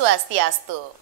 Swastiastu.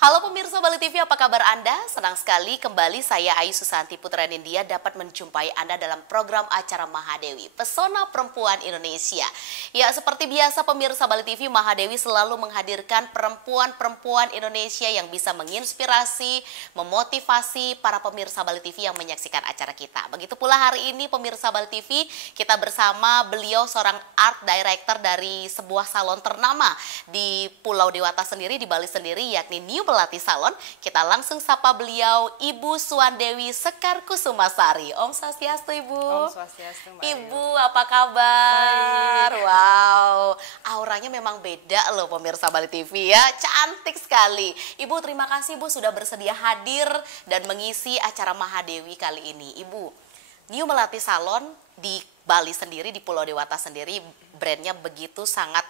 Halo pemirsa Bali TV, apa kabar Anda? Senang sekali kembali saya Ayu Susanti Putra Nindya dapat menjumpai Anda dalam program acara Mahadewi, Pesona Perempuan Indonesia. Ya, seperti biasa pemirsa Bali TV, Mahadewi selalu menghadirkan perempuan-perempuan Indonesia yang bisa menginspirasi, memotivasi para pemirsa Bali TV yang menyaksikan acara kita. Begitu pula hari ini pemirsa Bali TV, kita bersama beliau seorang art director dari sebuah salon ternama di Pulau Dewata sendiri, di Bali sendiri, yakni New Melati Salon. Kita langsung sapa beliau, Ibu Suwandewi Sekar Kusumasari. Om Swastiastu, Ibu. Om Swastiastu, Mbak Ibu, apa kabar? Baik. Wow, auranya memang beda loh pemirsa Bali TV ya. Cantik sekali. Ibu, terima kasih Ibu sudah bersedia hadir dan mengisi acara Mahadewi kali ini. Ibu, New Melati Salon di Bali sendiri, di Pulau Dewata sendiri, brandnya begitu sangat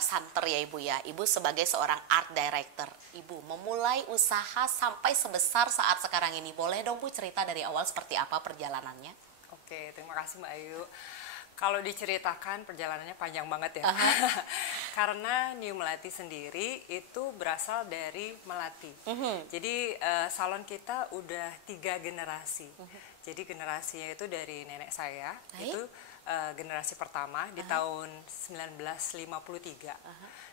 santer ya Ibu ya. Ibu sebagai seorang art director, Ibu memulai usaha sampai sebesar saat sekarang ini. Boleh dong Bu cerita dari awal seperti apa perjalanannya? Oke, terima kasih Mbak Ayu. Kalau diceritakan perjalanannya panjang banget ya. Karena New Melati sendiri itu berasal dari Melati. Jadi salon kita udah 3 generasi. Jadi generasinya itu dari nenek saya. Baik. Itu generasi pertama di tahun 1953.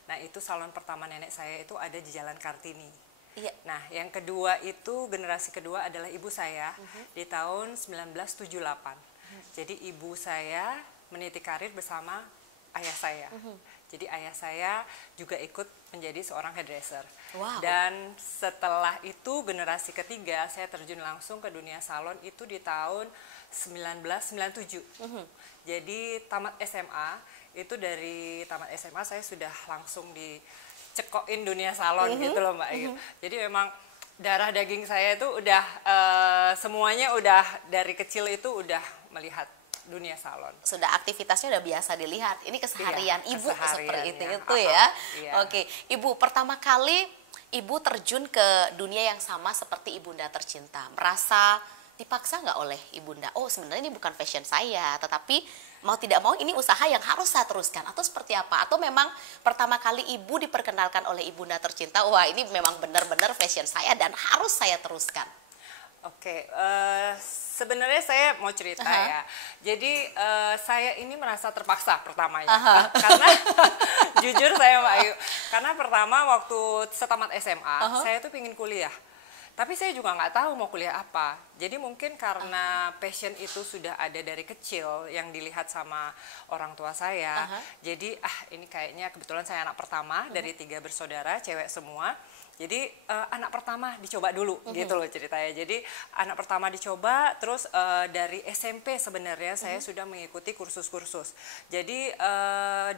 Nah, itu salon pertama nenek saya itu ada di Jalan Kartini. Iya. Nah, yang kedua itu generasi kedua adalah ibu saya di tahun 1978. Jadi ibu saya meniti karir bersama ayah saya. Jadi ayah saya juga ikut menjadi seorang hairdresser. Wow. Dan setelah itu generasi ketiga saya terjun langsung ke dunia salon itu di tahun 1997. Jadi tamat SMA, itu dari tamat SMA saya sudah langsung dicekokin dunia salon gitu loh Mbak Ayu. Jadi memang darah daging saya itu udah semuanya udah dari kecil itu udah melihat dunia salon. Sudah aktivitasnya udah biasa dilihat. Ini keseharian Iya, Ibu seperti itu kesehariannya. ya. Iya. Oke, Ibu, pertama kali Ibu terjun ke dunia yang sama seperti Ibunda tercinta. Merasa dipaksa nggak oleh Ibunda? Oh, sebenarnya ini bukan fashion saya, tetapi mau tidak mau ini usaha yang harus saya teruskan, atau seperti apa? Atau memang pertama kali Ibu diperkenalkan oleh Ibunda tercinta, wah ini memang benar-benar fashion saya dan harus saya teruskan. Oke, sebenarnya saya mau cerita ya. Jadi saya ini merasa terpaksa pertamanya, karena jujur saya Mbak Ayu, karena pertama waktu setamat SMA saya tuh pingin kuliah. Tapi saya juga nggak tahu mau kuliah apa. Jadi mungkin karena passion itu sudah ada dari kecil yang dilihat sama orang tua saya. Jadi ini kayaknya kebetulan saya anak pertama dari 3 bersaudara, cewek semua. Jadi anak pertama dicoba dulu gitu loh ceritanya. Jadi anak pertama dicoba, terus dari SMP sebenarnya saya sudah mengikuti kursus-kursus. Jadi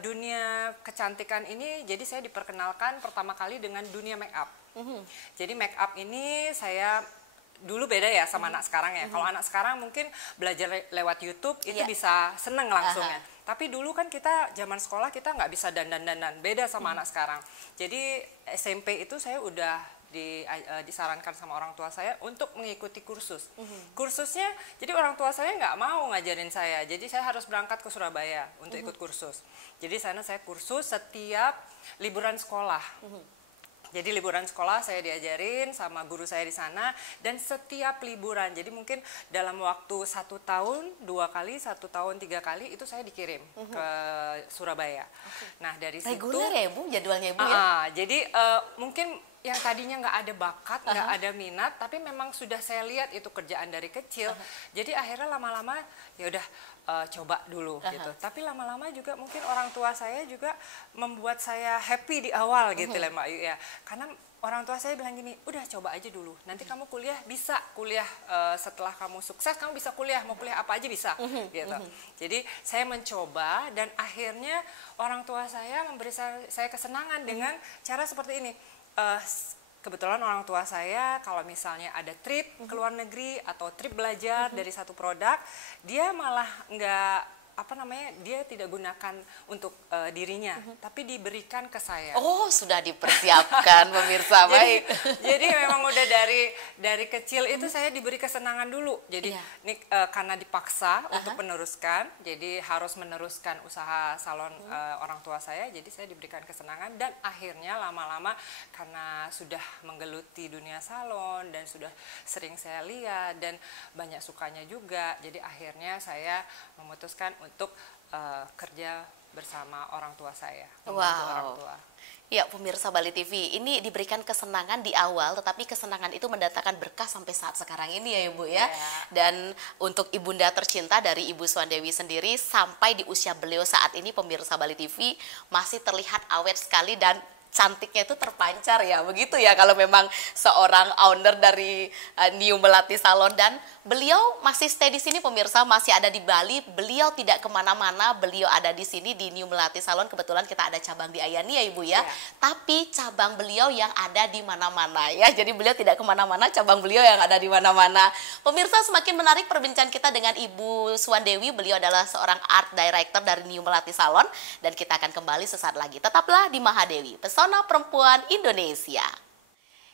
dunia kecantikan ini, jadi saya diperkenalkan pertama kali dengan dunia make up. Jadi make up ini saya dulu beda ya sama anak sekarang ya. Kalau anak sekarang mungkin belajar lewat YouTube itu bisa seneng langsungnya. Tapi dulu kan kita zaman sekolah kita nggak bisa dandan-dandan, beda sama anak sekarang. Jadi SMP itu saya udah disarankan sama orang tua saya untuk mengikuti kursus. Kursusnya, jadi orang tua saya nggak mau ngajarin saya. Jadi saya harus berangkat ke Surabaya untuk ikut kursus. Jadi sana saya kursus setiap liburan sekolah. Jadi liburan sekolah saya diajarin sama guru saya di sana, dan setiap liburan, jadi mungkin dalam waktu 1 tahun 2 kali, 1 tahun 3 kali itu saya dikirim ke Surabaya. Nah dari situ Reguler ya Bu jadwalnya Ibu ya? jadi mungkin yang tadinya nggak ada bakat, nggak ada minat, tapi memang sudah saya lihat itu kerjaan dari kecil. Jadi akhirnya lama-lama ya udah coba dulu gitu. Tapi lama-lama juga mungkin orang tua saya juga membuat saya happy di awal gitu lah Mbak Ayu ya. Karena orang tua saya bilang gini, udah coba aja dulu. Nanti kamu kuliah bisa kuliah, setelah kamu sukses kamu bisa kuliah, mau kuliah apa aja bisa gitu. Jadi saya mencoba dan akhirnya orang tua saya memberi saya kesenangan dengan cara seperti ini. Kebetulan orang tua saya kalau misalnya ada trip ke luar negeri atau trip belajar dari satu produk, dia malah nggak apa namanya, dia tidak gunakan untuk dirinya, tapi diberikan ke saya. Oh, sudah dipersiapkan pemirsa. Baik. Jadi memang udah dari kecil itu saya diberi kesenangan dulu. Jadi ini karena dipaksa untuk meneruskan, jadi harus meneruskan usaha salon orang tua saya. Jadi saya diberikan kesenangan, dan akhirnya lama-lama karena sudah menggeluti dunia salon dan sudah sering saya lihat dan banyak sukanya juga. Jadi akhirnya saya memutuskan untuk kerja bersama orang tua saya. Orang tua. Ya, pemirsa Bali TV, ini diberikan kesenangan di awal, tetapi kesenangan itu mendatangkan berkah sampai saat sekarang ini ya Ibu ya. Dan untuk ibunda tercinta dari Ibu Suwandewi sendiri, sampai di usia beliau saat ini, pemirsa Bali TV masih terlihat awet sekali dan cantiknya itu terpancar ya, begitu ya kalau memang seorang owner dari New Melati Salon. Dan beliau masih stay di sini pemirsa, masih ada di Bali, beliau tidak kemana-mana, beliau ada di sini di New Melati Salon. Kebetulan kita ada cabang di Ayani ya Ibu ya, tapi cabang beliau yang ada di mana-mana ya, jadi beliau tidak kemana-mana, cabang beliau yang ada di mana-mana. Pemirsa, semakin menarik perbincangan kita dengan Ibu Suwandewi. Beliau adalah seorang art director dari New Melati Salon, dan kita akan kembali sesaat lagi. Tetaplah di Mahadewi, Pesona Perempuan Indonesia.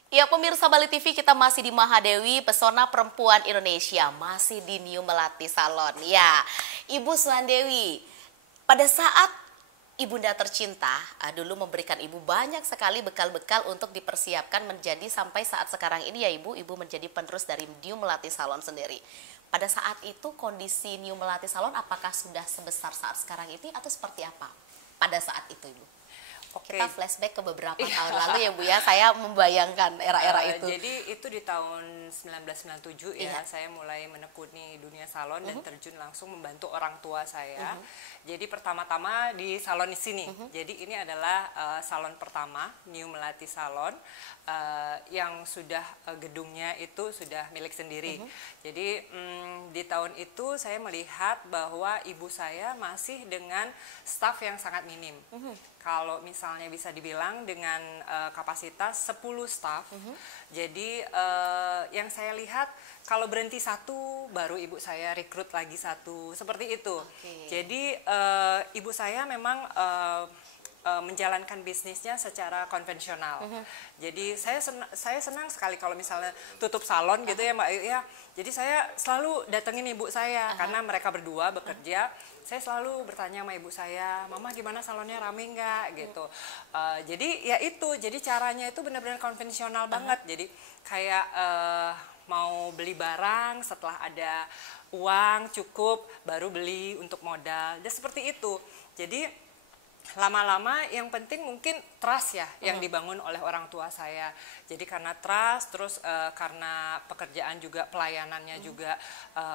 Ya pemirsa Bali TV, kita masih di Mahadewi, Pesona Perempuan Indonesia, masih di New Melati Salon. Ya, Ibu Suwandewi, pada saat ibunda tercinta dulu memberikan Ibu banyak sekali bekal-bekal untuk dipersiapkan menjadi sampai saat sekarang ini ya Ibu, Ibu menjadi penerus dari New Melati Salon sendiri. Pada saat itu kondisi New Melati Salon apakah sudah sebesar saat sekarang ini atau seperti apa pada saat itu Ibu? Kita flashback ke beberapa tahun lalu ya Bu ya, saya membayangkan era-era itu. Jadi itu di tahun 1997 ya, saya mulai menekuni dunia salon dan terjun langsung membantu orang tua saya. Jadi pertama-tama di salon di sini. Jadi ini adalah salon pertama, New Melati Salon, yang sudah gedungnya itu sudah milik sendiri. Jadi di tahun itu saya melihat bahwa ibu saya masih dengan staf yang sangat minim. Kalau misalnya bisa dibilang dengan kapasitas 10 staf, jadi yang saya lihat kalau berhenti satu baru ibu saya rekrut lagi satu, seperti itu. Jadi ibu saya memang menjalankan bisnisnya secara konvensional. Jadi saya senang sekali kalau misalnya tutup salon gitu ya Mbak Ayu ya. Jadi saya selalu datengin ibu saya karena mereka berdua bekerja. Saya selalu bertanya sama ibu saya, Mama gimana salonnya, rame nggak gitu. Jadi ya itu, jadi caranya itu benar-benar konvensional banget. Jadi kayak mau beli barang setelah ada uang cukup baru beli untuk modal. Dan seperti itu. Jadi lama-lama yang penting mungkin trust ya yang dibangun oleh orang tua saya. Jadi karena trust, terus karena pekerjaan juga pelayanannya juga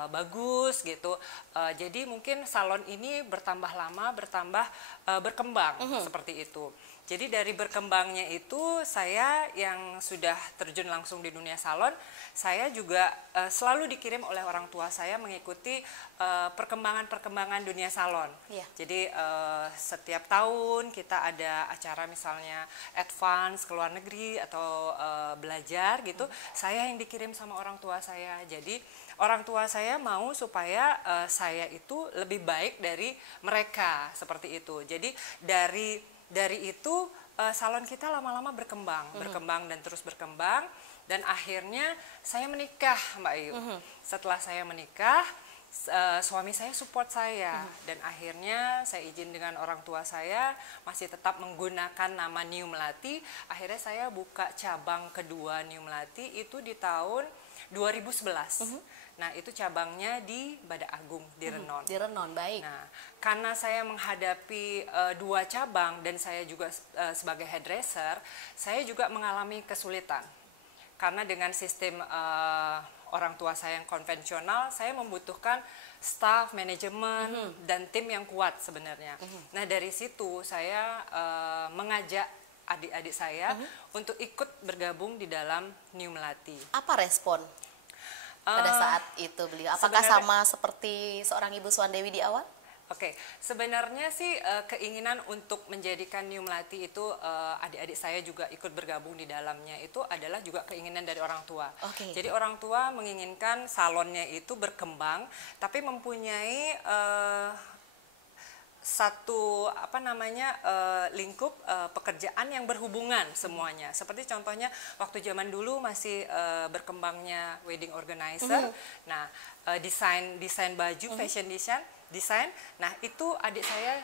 bagus gitu. Jadi mungkin salon ini bertambah lama, bertambah berkembang seperti itu. Jadi dari berkembangnya itu saya yang sudah terjun langsung di dunia salon, saya juga selalu dikirim oleh orang tua saya mengikuti perkembangan-perkembangan dunia salon. Jadi setiap tahun kita ada acara misalnya advance ke luar negeri atau belajar gitu, saya yang dikirim sama orang tua saya. Jadi orang tua saya mau supaya saya itu lebih baik dari mereka, seperti itu. Jadi dari itu salon kita lama-lama berkembang dan terus berkembang, dan akhirnya saya menikah Mbak Ayu. Setelah saya menikah, suami saya support saya, dan akhirnya saya izin dengan orang tua saya masih tetap menggunakan nama New Melati. Akhirnya saya buka cabang kedua New Melati itu di tahun 2011. Nah, itu cabangnya di Bada Agung, di Renon. Di Renon, baik. Nah, karena saya menghadapi dua cabang dan saya juga sebagai hairdresser, saya juga mengalami kesulitan. Karena dengan sistem orang tua saya yang konvensional, saya membutuhkan staff, manajemen, dan tim yang kuat sebenarnya. Nah, dari situ saya mengajak adik-adik saya untuk ikut bergabung di dalam New Melati. Apa respon pada saat itu beliau? Apakah sama seperti seorang Ibu Suwandewi di awal? Oke, sebenarnya sih keinginan untuk menjadikan New Melati itu adik-adik saya juga ikut bergabung di dalamnya itu adalah juga keinginan dari orang tua. Jadi orang tua menginginkan salonnya itu berkembang, tapi mempunyai satu lingkup pekerjaan yang berhubungan semuanya. Seperti contohnya waktu zaman dulu masih berkembangnya wedding organizer. Nah, desain baju, fashion desain. Nah, itu adik saya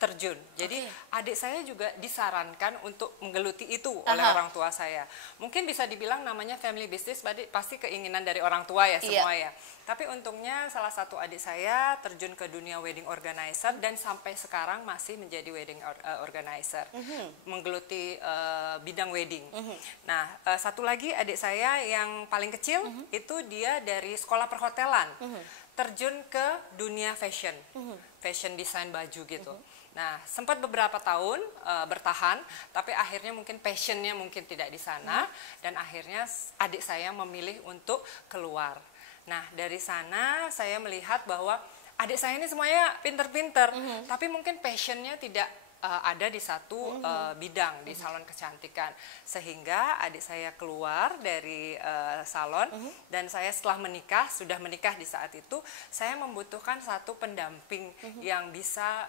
terjun. Jadi adik saya juga disarankan untuk menggeluti itu oleh orang tua saya. Mungkin bisa dibilang namanya family business, pasti keinginan dari orang tua ya semua ya. Tapi untungnya salah satu adik saya terjun ke dunia wedding organizer dan sampai sekarang masih menjadi wedding organizer, menggeluti bidang wedding. Nah, satu lagi adik saya yang paling kecil itu dia dari sekolah perhotelan, terjun ke dunia fashion desain baju gitu. Nah, sempat beberapa tahun bertahan, tapi akhirnya mungkin passionnya mungkin tidak di sana, dan akhirnya adik saya memilih untuk keluar. Nah, dari sana saya melihat bahwa adik saya ini semuanya pinter-pinter, tapi mungkin passionnya tidak ada di satu bidang di salon kecantikan, sehingga adik saya keluar dari salon dan saya sudah menikah di saat itu, saya membutuhkan satu pendamping yang bisa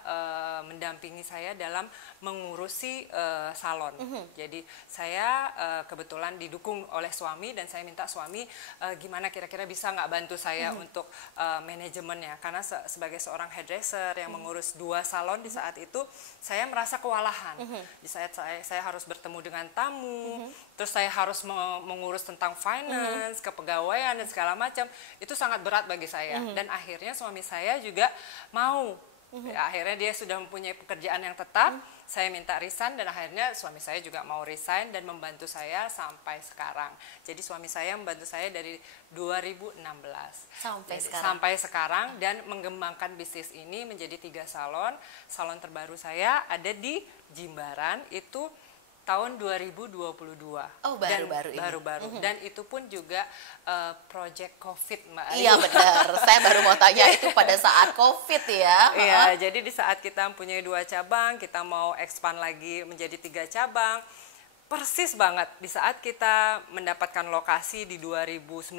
mendampingi saya dalam mengurusi salon. Jadi saya kebetulan didukung oleh suami dan saya minta suami gimana kira-kira bisa nggak bantu saya untuk manajemennya, karena sebagai seorang hairdresser yang mengurus 2 salon di saat itu, saya merasa kewalahan. Di saat saya harus bertemu dengan tamu, terus saya harus mengurus tentang finance, kepegawaian dan segala macam, itu sangat berat bagi saya. Dan akhirnya suami saya juga mau. Akhirnya dia sudah mempunyai pekerjaan yang tetap, saya minta resign dan akhirnya suami saya juga mau resign dan membantu saya sampai sekarang. Jadi suami saya membantu saya dari 2016 sampai sekarang dan mengembangkan bisnis ini menjadi 3 salon. Salon terbaru saya ada di Jimbaran, itu tahun 2022. Oh, baru-baru ini. Baru-baru. Dan itu pun juga project COVID, Mbak Ayu. Iya, benar. Saya baru mau tanya itu pada saat COVID ya. Iya, jadi di saat kita mempunyai 2 cabang, kita mau expand lagi menjadi 3 cabang. Persis banget di saat kita mendapatkan lokasi di 2019,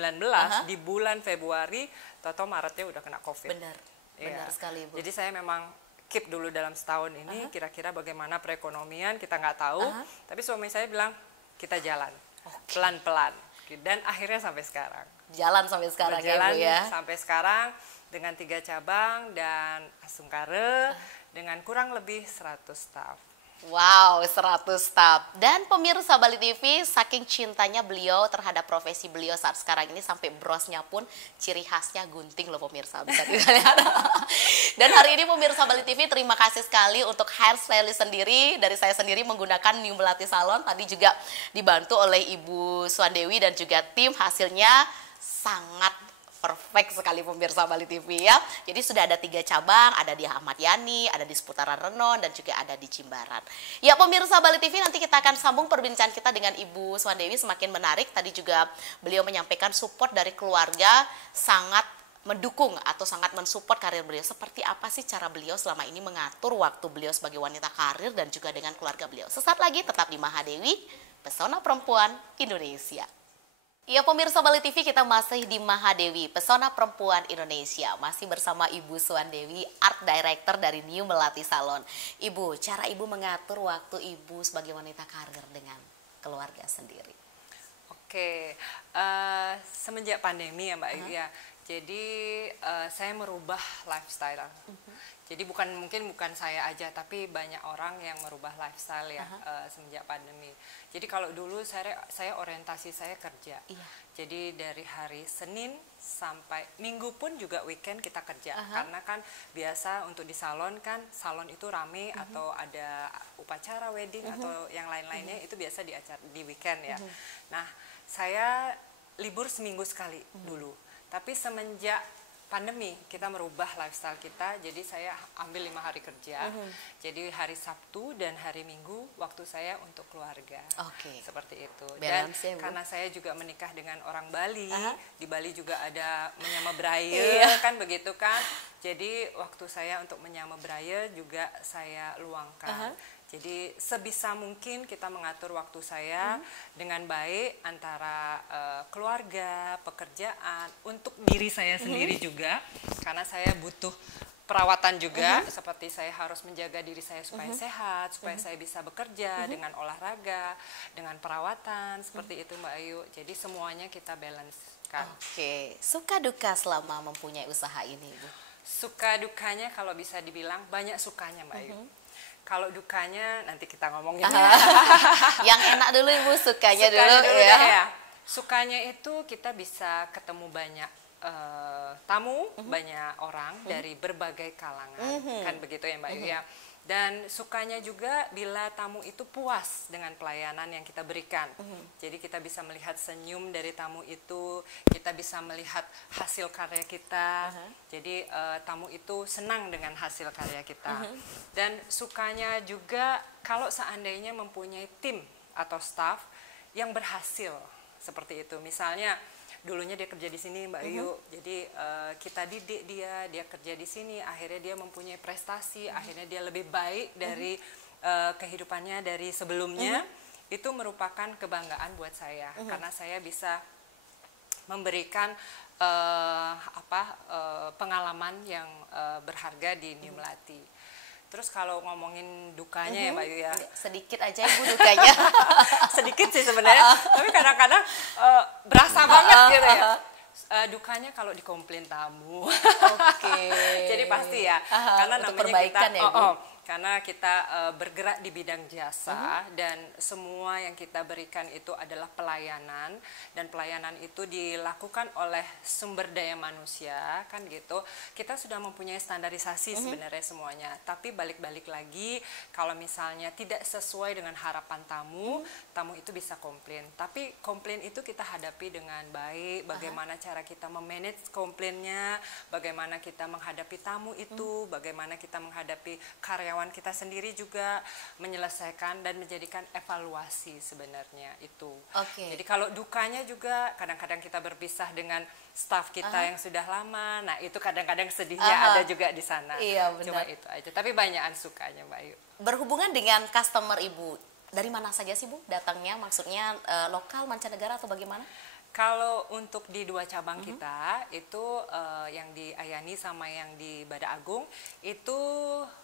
di bulan Februari, toto Maretnya udah kena COVID. Benar, benar sekali, Bu. Jadi saya memang keep dulu dalam setahun ini, kira-kira bagaimana perekonomian kita nggak tahu, tapi suami saya bilang kita jalan pelan-pelan, dan akhirnya sampai sekarang. Jalan sampai sekarang ya, Bu ya. Sampai sekarang dengan 3 cabang dan Asungkare dengan kurang lebih 100 staff. Wow, 100 staff. Dan pemirsa Bali TV, saking cintanya beliau terhadap profesi beliau saat sekarang ini, sampai brosnya pun ciri khasnya gunting loh pemirsa. Bisa dilihat. Dan hari ini pemirsa Bali TV, terima kasih sekali untuk hairstylist sendiri. Dari saya sendiri menggunakan New Melati Salon. Tadi juga dibantu oleh Ibu Suandewi dan juga tim. Hasilnya sangat perfect sekali pemirsa Bali TV ya. Jadi sudah ada 3 cabang, ada di Ahmad Yani, ada di seputaran Renon, dan juga ada di Jimbaran. Ya pemirsa Bali TV, nanti kita akan sambung perbincangan kita dengan Ibu Suandewi, semakin menarik. Tadi juga beliau menyampaikan support dari keluarga, sangat mendukung atau sangat mensupport karir beliau. Seperti apa sih cara beliau selama ini mengatur waktu beliau sebagai wanita karir dan juga dengan keluarga beliau. Sesaat lagi tetap di Mahadewi, Pesona Perempuan Indonesia. Ya pemirsa Bali TV, kita masih di Mahadewi, Pesona Perempuan Indonesia. Masih bersama Ibu Suandewi, Art Director dari New Melati Salon. Ibu, cara Ibu mengatur waktu Ibu sebagai wanita karir dengan keluarga sendiri? Oke, semenjak pandemi ya Mbak Ayu ya, jadi saya merubah lifestyle. Jadi mungkin bukan saya aja, tapi banyak orang yang merubah lifestyle ya semenjak pandemi. Jadi kalau dulu saya orientasi saya kerja. Jadi dari hari Senin sampai Minggu pun juga weekend kita kerja. Karena kan biasa untuk di salon kan, salon itu rame atau ada upacara wedding atau yang lain-lainnya itu biasa di weekend ya. Nah, saya libur seminggu sekali dulu. Tapi semenjak pandemi kita merubah lifestyle kita, jadi saya ambil 5 hari kerja. Jadi hari Sabtu dan hari Minggu waktu saya untuk keluarga. Seperti itu. Balance, dan karena saya juga menikah dengan orang Bali, di Bali juga ada menyama braya kan begitu kan. Jadi waktu saya untuk menyama braya juga saya luangkan. Jadi sebisa mungkin kita mengatur waktu saya dengan baik antara keluarga, pekerjaan, untuk diri saya sendiri juga, karena saya butuh perawatan juga, seperti saya harus menjaga diri saya supaya sehat, supaya saya bisa bekerja dengan olahraga, dengan perawatan, seperti itu Mbak Ayu. Jadi semuanya kita balance kan. Oke, suka duka selama mempunyai usaha ini, Bu? Suka dukanya kalau bisa dibilang banyak sukanya Mbak Ayu. Kalau dukanya nanti kita ngomongin. Yang enak dulu Ibu, sukanya dulu ya. Sukanya itu kita bisa ketemu banyak tamu, banyak orang dari berbagai kalangan, kan begitu ya Mbak Yu ya. Dan sukanya juga bila tamu itu puas dengan pelayanan yang kita berikan. Jadi kita bisa melihat senyum dari tamu itu, kita bisa melihat hasil karya kita. Jadi tamu itu senang dengan hasil karya kita. Dan sukanya juga kalau seandainya mempunyai tim atau staff yang berhasil seperti itu. Misalnya dulunya dia kerja di sini Mbak Yu, jadi kita didik dia kerja di sini, akhirnya dia mempunyai prestasi, akhirnya dia lebih baik dari kehidupannya dari sebelumnya. Itu merupakan kebanggaan buat saya, karena saya bisa memberikan pengalaman yang berharga di New Melati. Terus kalau ngomongin dukanya ya Mbak Yu ya. Sedikit aja Ibu dukanya. Sedikit sih sebenarnya, tapi kadang-kadang berasa banget gitu ya. Dukanya kalau dikomplain tamu. Jadi pasti ya, karena untuk namanya kita ya, Bu? Karena kita bergerak di bidang jasa dan semua yang kita berikan itu adalah pelayanan, dan pelayanan itu dilakukan oleh sumber daya manusia kan gitu. Kita sudah mempunyai standarisasi sebenarnya semuanya, tapi balik-balik lagi kalau misalnya tidak sesuai dengan harapan tamu, tamu itu bisa komplain. Tapi komplain itu kita hadapi dengan baik, bagaimana cara kita memanage komplainnya, bagaimana kita menghadapi tamu itu, bagaimana kita menghadapi karyawan kita sendiri juga, menyelesaikan dan menjadikan evaluasi sebenarnya itu. Jadi kalau dukanya juga kadang-kadang kita berpisah dengan staf kita yang sudah lama. Nah, itu kadang-kadang sedihnya ada juga di sana. Iya, benar. Cuma itu aja. Tapi banyakan sukanya Mbak Ayu. Berhubungan dengan customer Ibu, dari mana saja sih Bu datangnya? Maksudnya lokal, mancanegara atau bagaimana? Kalau untuk di dua cabang kita itu yang di Ayani sama yang di Bada Agung itu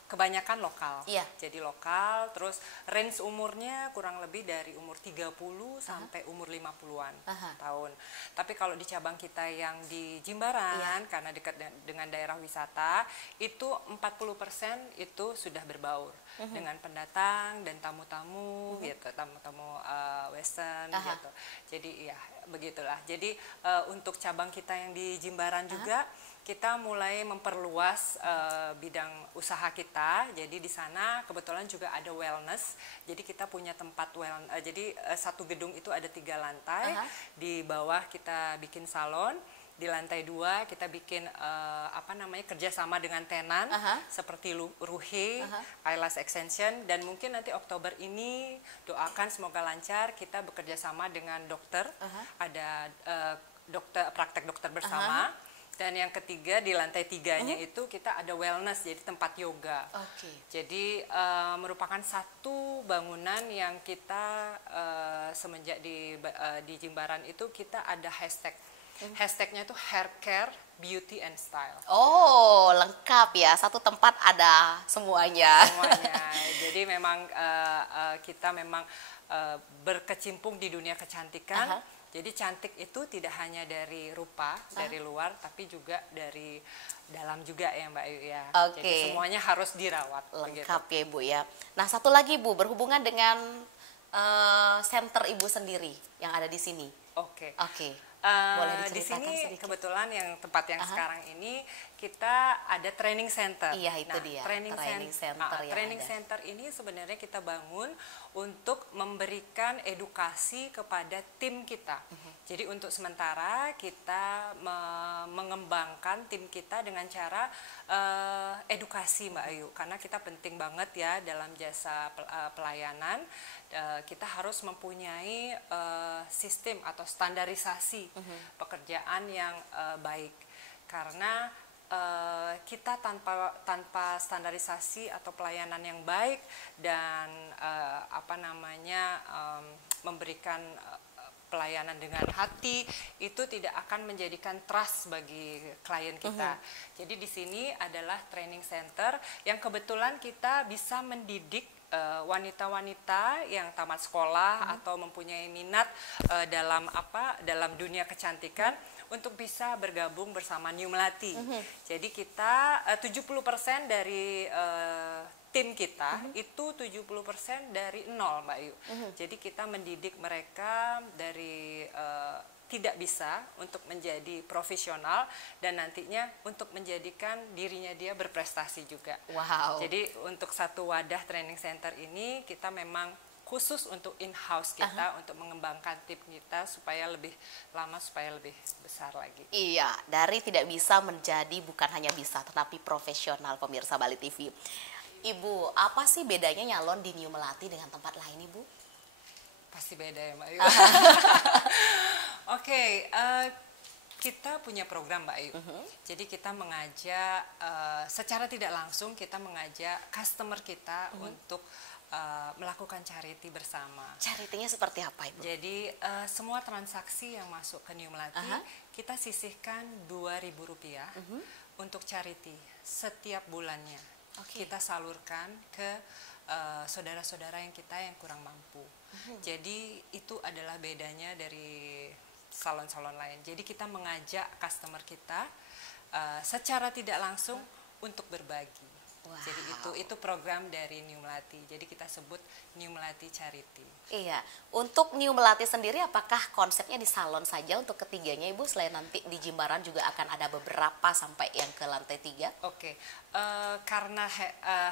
kebanyakan lokal. Jadi lokal, terus range umurnya kurang lebih dari umur 30 sampai umur 50-an tahun. Tapi kalau di cabang kita yang di Jimbaran karena dekat dengan daerah wisata, itu 40% itu sudah berbaur dengan pendatang dan tamu-tamu gitu, tamu-tamu western gitu. Jadi ya begitulah. Jadi untuk cabang kita yang di Jimbaran juga kita mulai memperluas bidang usaha kita. Jadi di sana kebetulan juga ada wellness. Jadi kita punya tempat wellness. Jadi satu gedung itu ada 3 lantai. Di bawah kita bikin salon. Di lantai 2 kita bikin kerjasama dengan tenan seperti Ruhe, Eyelash Extension, dan mungkin nanti Oktober ini doakan semoga lancar, kita bekerja sama dengan dokter, ada praktek dokter bersama. Dan yang ketiga di lantai 3-nya itu kita ada wellness, jadi tempat yoga. Jadi merupakan satu bangunan yang kita semenjak di Jimbaran itu kita ada hashtag. Hashtagnya itu hair care, beauty and style. Oh, lengkap ya. Satu tempat ada semuanya. Jadi memang kita memang berkecimpung di dunia kecantikan. Jadi cantik itu tidak hanya dari rupa, dari luar, tapi juga dari dalam juga ya Mbak Ayu ya. Jadi semuanya harus dirawat. Lengkap ya Ibu ya. Nah, satu lagi Bu, berhubungan dengan center Ibu sendiri yang ada di sini. Di sini kebetulan yang tempat yang sekarang ini kita ada training center. Itu dia. Training center ini sebenarnya kita bangun untuk memberikan edukasi kepada tim kita. Jadi untuk sementara kita mengembangkan tim kita dengan cara edukasi Mbak Ayu, karena kita penting banget ya dalam jasa pelayanan. Kita harus mempunyai sistem atau standarisasi pekerjaan yang baik, karena kita tanpa standarisasi atau pelayanan yang baik dan memberikan pelayanan dengan hati, itu tidak akan menjadikan trust bagi klien kita. Jadi di sini adalah training center yang kebetulan kita bisa mendidik wanita-wanita yang tamat sekolah atau mempunyai minat dalam dunia kecantikan untuk bisa bergabung bersama New Melati. Jadi kita 70% dari tim kita itu 70% dari nol, Mbak Ayu. Jadi kita mendidik mereka dari tidak bisa untuk menjadi profesional dan nantinya untuk menjadikan dirinya dia berprestasi juga. Wow. Jadi untuk satu wadah training center ini kita memang khusus untuk in-house kita untuk mengembangkan tim kita supaya lebih lama, supaya lebih besar lagi. Iya, dari tidak bisa menjadi bukan hanya bisa tetapi profesional, pemirsa Bali TV. Ibu, apa sih bedanya nyalon di New Melati dengan tempat lain, Ibu? Pasti beda ya, Mbak Ayu. Oke, kita punya program, Mbak Ayu. Jadi kita mengajak secara tidak langsung kita mengajak customer kita untuk melakukan charity bersama. Charity-nya seperti apa, Ibu? Jadi semua transaksi yang masuk ke New Melati kita sisihkan Rp2.000 untuk charity setiap bulannya. Kita salurkan ke saudara-saudara yang kurang mampu. Jadi itu adalah bedanya dari salon-salon lain. Jadi kita mengajak customer kita secara tidak langsung untuk berbagi. Wow. Jadi itu program dari New Melati. Jadi kita sebut New Melati Charity. Iya, untuk New Melati sendiri apakah konsepnya di salon saja untuk ketiganya, Ibu? Selain nanti di Jimbaran juga akan ada beberapa sampai yang ke lantai 3? Oke, karena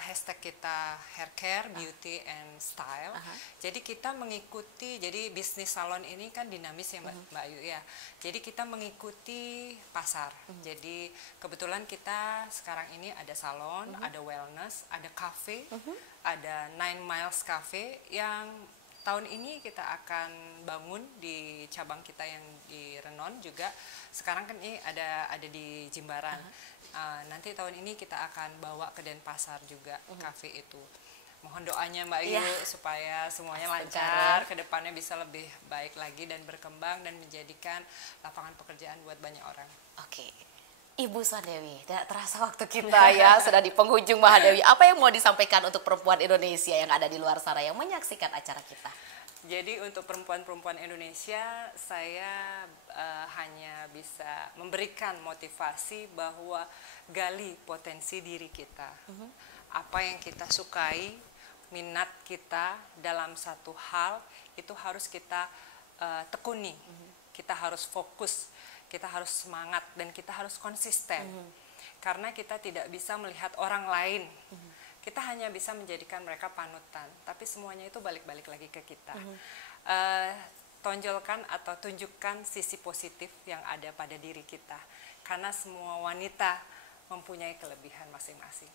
hashtag kita hair care, beauty and style, jadi kita mengikuti, jadi bisnis salon ini kan dinamis ya Mbak Ayu ya. Jadi kita mengikuti pasar. Jadi kebetulan kita sekarang ini ada salon, ada wellness, ada cafe, ada 9 Miles Cafe yang tahun ini kita akan bangun di cabang kita yang di Renon juga. Sekarang kan ini ada di Jimbaran. Nanti tahun ini kita akan bawa ke Denpasar juga cafe itu. Mohon doanya Mbak Ayu supaya semuanya lancar, ke depannya bisa lebih baik lagi dan berkembang dan menjadikan lapangan pekerjaan buat banyak orang. Oke. Ibu Swandewi, tidak terasa waktu kita ya sudah di penghujung Mahadewi. Apa yang mau disampaikan untuk perempuan Indonesia yang ada di luar sana yang menyaksikan acara kita? Jadi untuk perempuan-perempuan Indonesia, saya hanya bisa memberikan motivasi bahwa gali potensi diri kita. Apa yang kita sukai, minat kita dalam satu hal, itu harus kita tekuni. Kita harus fokus. Kita harus semangat dan kita harus konsisten. Karena kita tidak bisa melihat orang lain. Kita hanya bisa menjadikan mereka panutan. Tapi semuanya itu balik-balik lagi ke kita. Tonjolkan atau tunjukkan sisi positif yang ada pada diri kita. Karena semua wanita mempunyai kelebihan masing-masing.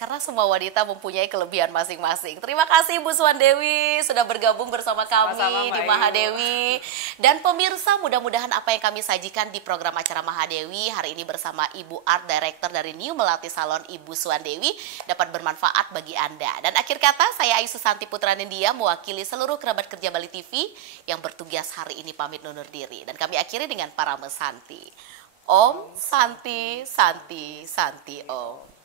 Karena semua wanita mempunyai kelebihan masing-masing. Terima kasih Ibu Swandewi sudah bergabung bersama kami di Mahadewi. Dan pemirsa, mudah-mudahan apa yang kami sajikan di program acara Mahadewi hari ini bersama Ibu Art Director dari New Melati Salon, Ibu Swandewi, dapat bermanfaat bagi Anda. Dan akhir kata, saya Ayu Susanti Putra Nindya mewakili seluruh kerabat kerja Bali TV yang bertugas hari ini pamit undur diri. Dan kami akhiri dengan Parame Santi. Om Santi, Santi, Santi Om.